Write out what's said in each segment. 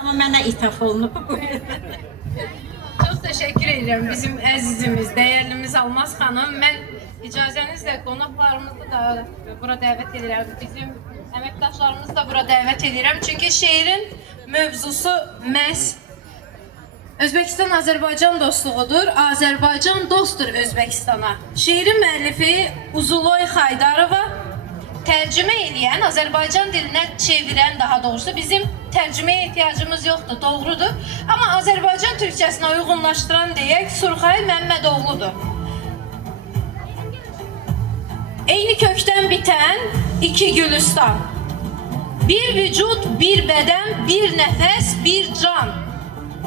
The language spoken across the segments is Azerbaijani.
Ama mənə ithaf olunub. Çox təşəkkür edirəm bizim əzizimiz, dəyərlimiz Almaz xanım. Mən icazənizlə qonaqlarımızı da bura dəvət edirəm. Bizim əməkdaşlarımızı da bura dəvət edirəm. Çünki şeirin mövzusu məhz Özbəkistan-Azərbaycan dostluğudur. Azərbaycan dostdur Özbəkistana. Şeirin müəllifi Uzuloy Xaydarova, tərcümə edən, Azərbaycan dilinə çevirən, daha doğrusu bizim tərcüməyə ehtiyacımız yoxdur, doğrudur. Amma Azərbaycan türkçəsinə uyğunlaşdıran deyək, Surxay Məmmədoğludur. Eyni kökdən bitən iki Gülüstan. Bir vücud, bir bədən, bir nəfəs, bir can.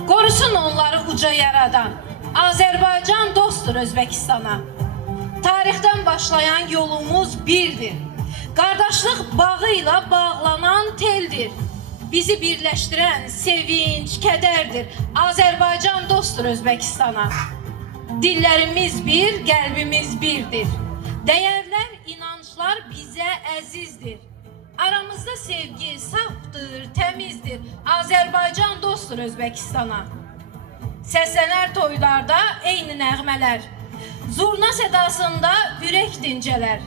Qorusun onları uca yaradan. Azərbaycan dostdur Özbəkistana. Tarixdən başlayan yolumuz birdir. Qardaşlıq bağıyla bağlanan teldir. Bizi birləşdirən sevinç, kədərdir. Azərbaycan dostdur Özbəkistana. Dillərimiz bir, qəlbimiz birdir. Dəyərlər, inanclar bizə əzizdir. Aramızda sevgi safdır, təmizdir. Azərbaycan dostdur Özbəkistana. Səslənər toylarda eyni nəğmələr. Zurna sədasında ürək dincələr.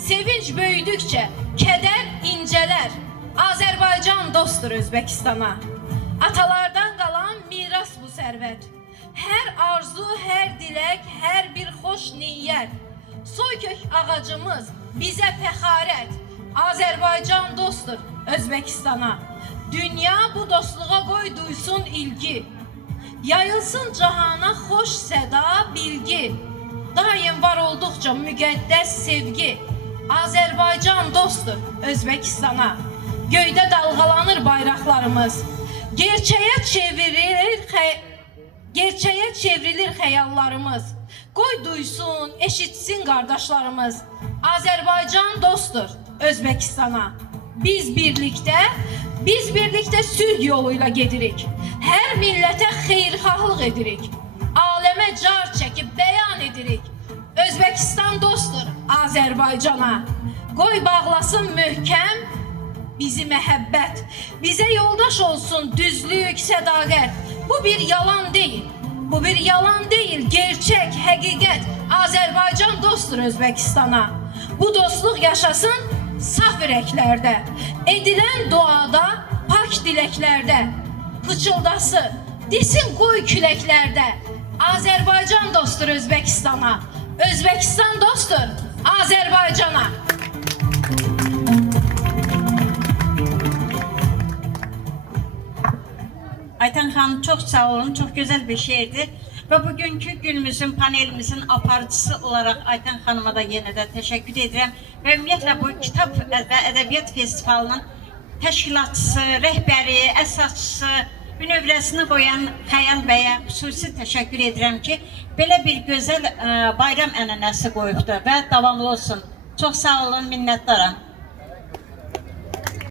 Sevinç böyüdükcə kədər incələr. Azərbaycan dostdur Özbəkistana. Atalardan qalan miras bu sərvət. Hər arzu, hər dilək, hər bir xoş niyyət. Soykök ağacımız bizə fəxarət. Azərbaycan dostdur Özbəkistana. Dünya bu dostluğa qoy duysun ilgi. Yayılsın cahana xoş səda, bilgi. Daim var olduqca müqəddəs sevgi. Azərbaycan dostdur Özbəkistana. Göydə dalğalanır bayraqlarımız. Gerçəyə çevrilir xəyallarımız. Qoy duysun, eşitsin qardaşlarımız. Azərbaycan dostdur Özbəkistana. Biz birlikdə sülh yoluyla gedirik. Hər millətə xeyirxahlıq edirik. Aləmə car çəkib bəyan edirik. Özbəkistan dostdur Azərbaycana. Qoy bağlasın möhkəm bizi məhəbbət. Bizə yoldaş olsun düzlük, sədaqət. Bu bir yalan deyil. Bu bir yalan deyil, gerçək, həqiqət. Azərbaycan dostdur Özbəkistana. Bu dostluq yaşasın saf ürəklərdə. Edilən duada, pak diləklərdə. Pıçıldasın, desin qoy küləklərdə. Azərbaycan dostdur Özbəkistana. Özbəkistan dostdur Azərbaycana. Ayten xanım çok sağ olun, çok güzel bir şiirdir. Ve bugünkü günümüzün, panelimizin aparıcısı olarak Ayten xanıma da yine de teşekkür ederim. Ve ümumiyyətlə bu Kitap ve Edebiyat Festivalının təşkilatçısı, rəhbəri, əsasçısı, bünövrəsini qoyan Xəyal bəyə xüsusi təşəkkür edirəm ki, belə bir gözəl bayram ənənəsi qoyubdur və davamlı olsun. Çox sağ olun, minnətdaram.